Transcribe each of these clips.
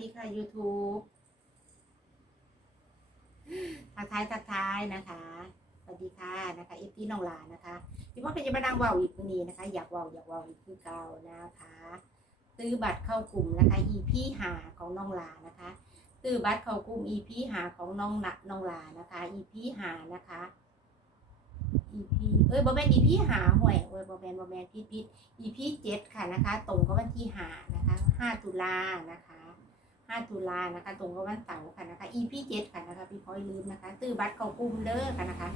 ดีค่ะ YouTube ทักทายทักทายนะคะ สวัสดีค่ะนะคะเอฟที่น้องหลานนะคะพี่ว่าก็จะมานั่งว่าวอีกนี้นะคะ อยากว่าวอยากว่าวอีกคือเก่านะคะ ซื้อบัตรเข้ากลุ่มนะคะ EP หาของน้องหลานนะคะ ซื้อบัตรเข้ากลุ่ม EP หาของน้องหนักน้องหลานนะคะ EP หานะคะ EP เอ้ยบอแมน EP หาห่วยเอ้ยบอแมนบอแมนพิดพิด EP เจ็ดค่ะนะคะ ตรงกับวันที่หานะคะห้าตุลานะคะ ห้าตุลานะคะ ตรงกับวันเสาร์ค่ะนะคะ EP เจ็ดค่ะนะคะพี่พลอยลืมนะคะซื้อบัตรเข้ากลุ่มเด้อค่ะนะคะ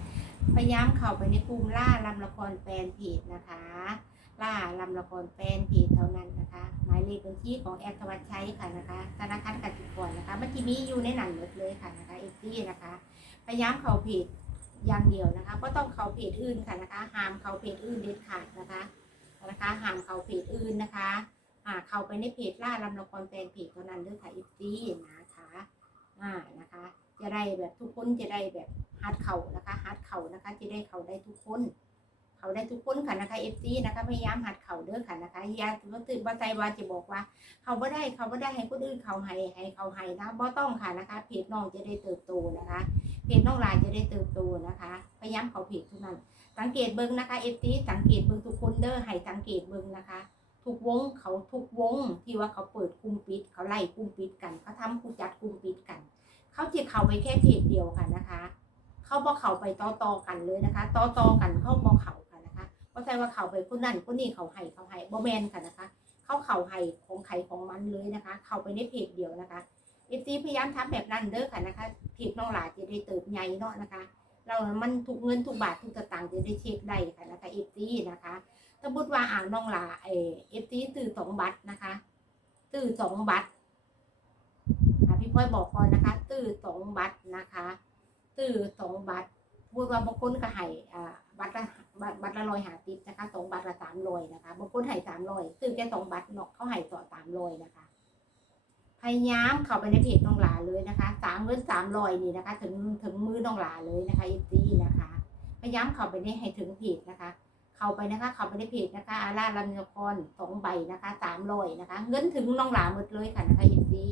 พยายามเข้าไปในกลุ่มล่าลำละครแฟนเพจนะคะ ล่าลำละครแฟนเพจเท่านั้นนะคะ หมายเลขบัญชีของแอดธวัชชัยค่ะนะคะ ธนาคารกสิกรนะคะบัญชีนี้อยู่ในหนังหมดเลยค่ะนะคะเอซี่นะคะ พยายามเข้าเพจอย่างเดียวนะคะก็ต้องเข้าเพจอื่นค่ะนะคะห้ามเข้าเพจอื่นเด็ดขาดนะคะ นะคะห้ามเข้าเพจอื่นนะคะ อ่าเข้าไปในเพจล่าลำละครแฟนเพจเท่านั้นเด้อค่ะเอซี่นะคะอ่านะคะ จะได้แบบทุกคนจะได้แบบฮัดเข่านะคะฮัดเข่านะคะจะได้เข่าได้ทุกคนเขาได้ทุกคนค่ะนะคะเอฟซีนะคะพยายามหัดเข่าเด้อค่ะนะคะอย่าตื่นว่ใจว่าจะบอกว่า เขาบ่ได้เขาบ่ได้ให้คนอื่นเขาให้ให้เขาให้นะบ่ต้องค่ะนะคะเพจน้องจะได้เติบโตนะคะเพจน้องลายจะได้เติบโตนะคะ พยายามเขาเพจทุกนั้น สังเกตเบิ้งนะคะเอฟซีสังเกตเบิ้งทุกคนเด้อให้สังเกตเบิ้งนะคะ ทุกวงเขาทุกวงที่ว่าเขาเปิดกลุ่มปิด เขาไล่กลุ่มปิดกัน เขาทำผู้จัดกลุ่มปิดกัน เขาจะเข้าไปแค่เพจเดียวค่ะนะคะ เขาบอกเขาไปต่อต่อกันเลยนะคะ ต่อต่อกันเขาบอกเขาค่ะนะคะเพราะใช่ว่าเขาไปคนนั่นคนนี้เขาให้เขาให้บอแมนค่ะนะคะ เขาเขาให้ของใครของมันเลยนะคะ เขาไปในเพจเดียวนะคะเอฟซีพยายามทำแบบนั้นเด้อค่ะนะคะเพจน้องหลาจะได้เติบใหญ่เนาะนะคะ เรามันทุกเงินทุกบาททุกสตางจะได้เช็คได้ค่ะนะคะเอฟซีนะคะถ้าพูดว่าอ่างน้องลาเอฟซีตื่นสองบัตรนะคะ ตื่นสองบัตรพี่พ่อยบอกก่อนนะคะ ตื่นสองบัตรนะคะซื้อสองบัตรพูดว่าบางคนก็ให้อ่าบัตรละบัตรบัตรละร้อยหาติบนะคะสองบัตรละสามร้อยนะคะบางคนให้สามร้อยซื้อแค่สองบัตรเนาะเขาให้ต่อสามร้อยนะคะ พยายามเข้าไปในเพจน้องหลาเลยนะคะสามเงินสามร้อยนี่นะคะ ถึงถึงมือน้องหลาเลยนะคะอีซีนะคะ พยายามเข้าไปในให้ถึงเพจนะคะ เข้าไปนะคะ เข้าไปในเพจนะคะอาร่าลำเนครสองใบนะคะสามร้อยนะคะ เงินถึงน้องหลาหมดเลยค่ะนะคะอีซี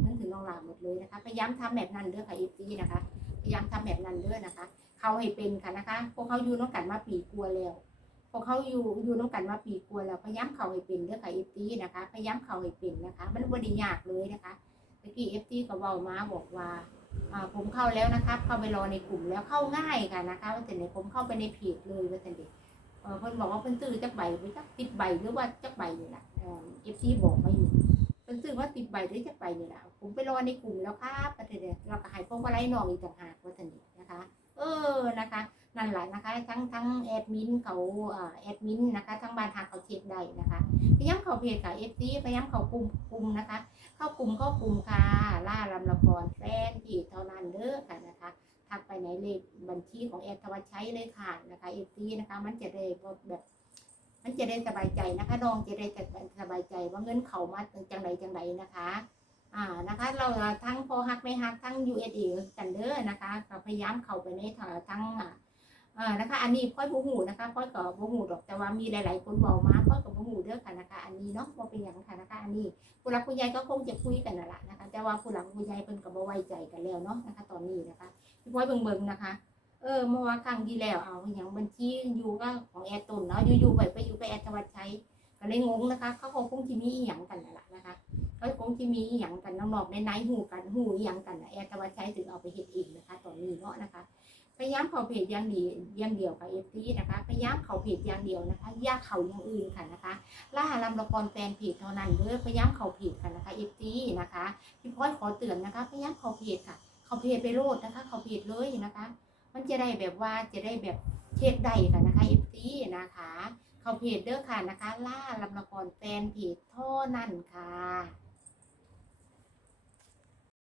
เงินถึงน้องหลาหมดเลยนะคะ พยายามทำแบบนั้นเด้อค่ะอีซีนะคะ พยายามทำแบบนั้นเด้อนะคะ เขาให้เป็นค่ะนะคะ พวกเขาอยู่น้องกันมาปีกลัวแล้ว พวกเขาอยู่อยู่น้องกันมาปีกลัวแล้วพยายามเขาให้เป็นเด้อค่ะเอฟซีนะคะ พยายามเขาให้เป็นนะคะ มันบ่ได้ยากเลยนะคะตะกี้เอฟซีก็เว้ามาบอกว่าผมเข้าแล้วนะครับ เข้าไปรอในกลุ่มแล้วเข้าง่ายค่ะนะคะว่าแต่ไหนผมเข้าไปในเพจเลยว่าแต่เด็กเพิ่นบอกว่าเพิ่นซื้อจักใบหรือจักติดใบหรือว่าจักใบนี่แหละเอฟซีบอกมาอยู่เป็นซื้อว่าติดใบหรือจะไปนี่แหละผมไปรอในกลุ่มแล้วครับประเดี๋ยวเราก็ให้พวกมาไล่น้องอีกต่างหากว่าสนิทนะคะ เออนะคะ นั่นแหละนะคะ ทั้งทั้งแอดมินเขาแอดมินนะคะทั้งบ้านหาเขาเช็คได้นะคะพยายามเขาเพจกับเอฟซีพยายามเขากลุ่มกลุ่มนะคะ เข้ากลุ่มเข้ากลุ่มค่ะล่าลำละครแฟนเพจเท่านั้นเด้อค่ะนะคะทักไปในเลขบัญชีของแอดทวัชชัยเลยค่ะนะคะเอฟซีนะคะมันจะได้แบบมันจะได้สบายใจนะคะน้องจะได้สบายใจว่าเงินเขามาจังไรจังไรนะคะอ่านะคะ เราทั้งพอฮักไม่ฮักทั้ง USA กันเด้อนะคะก็พยายามเข้าไปในทั้งอ่า อ่านะคะ อันนี้พ่อยบูหูนะคะพ่อยก็บูหูดอกแต่ว่ามีหลาย ๆ คนบอกมาพ่อยกับบูหูเด้อค่ะนะคะ อันนี้เนาะบ่เป็นอย่างค่ะนะคะ อันนี้ผู้หลักผู้ใหญ่ก็คงจะคุยกันนั่นแหละนะคะ แต่ว่าผู้หลักผู้ใหญ่เพิ่นก็บ่ไว้ใจกันแล้วเนาะนะคะ ตอนนี้นะคะพี่พ่อยเบิ่งๆนะคะเออเมื่อว่าครั้งที่แล้วเอาอย่างบัญชีอยู่ก็ของแอดตุนเนาะอยู่ๆไปไปอยู่ไปแอดธวัชชัยก็เลยงงนะคะ เขาคงคงจะมีอีหยังกันนั่นแหละนะคะเขาคงจะมีอีหยังกันน้องๆในไนหูกันหูอีหยังกันแอดธวัชชัยถึงเอาไปเฮ็ดเองนะคะ ตอนนี้เนาะนะคะ ยายามเขาเพจอย่างดีอย่างเดียวกับเอฟซีนะคะ พยายามเขาเพจอย่างเดียวนะคะอย่าเขาอย่างอื่นค่ะนะคะล่าลำละครแฟนเพจเท่านั้นเด้อพยายามเขาเพจค่ะนะคะเอฟซีนะคะพี่พ้อยขอเตือนนะคะพยายามเขาเพจค่ะ เขาเพจไปโลดนะคะ เขาเพจเลยนะคะ มันจะได้แบบว่าจะได้แบบเช็คได้ค่ะนะคะเอฟซีนะคะ เขาเพจเด้อค่ะนะคะ ล่าลำละครแฟนเพจเท่านั้นค่ะ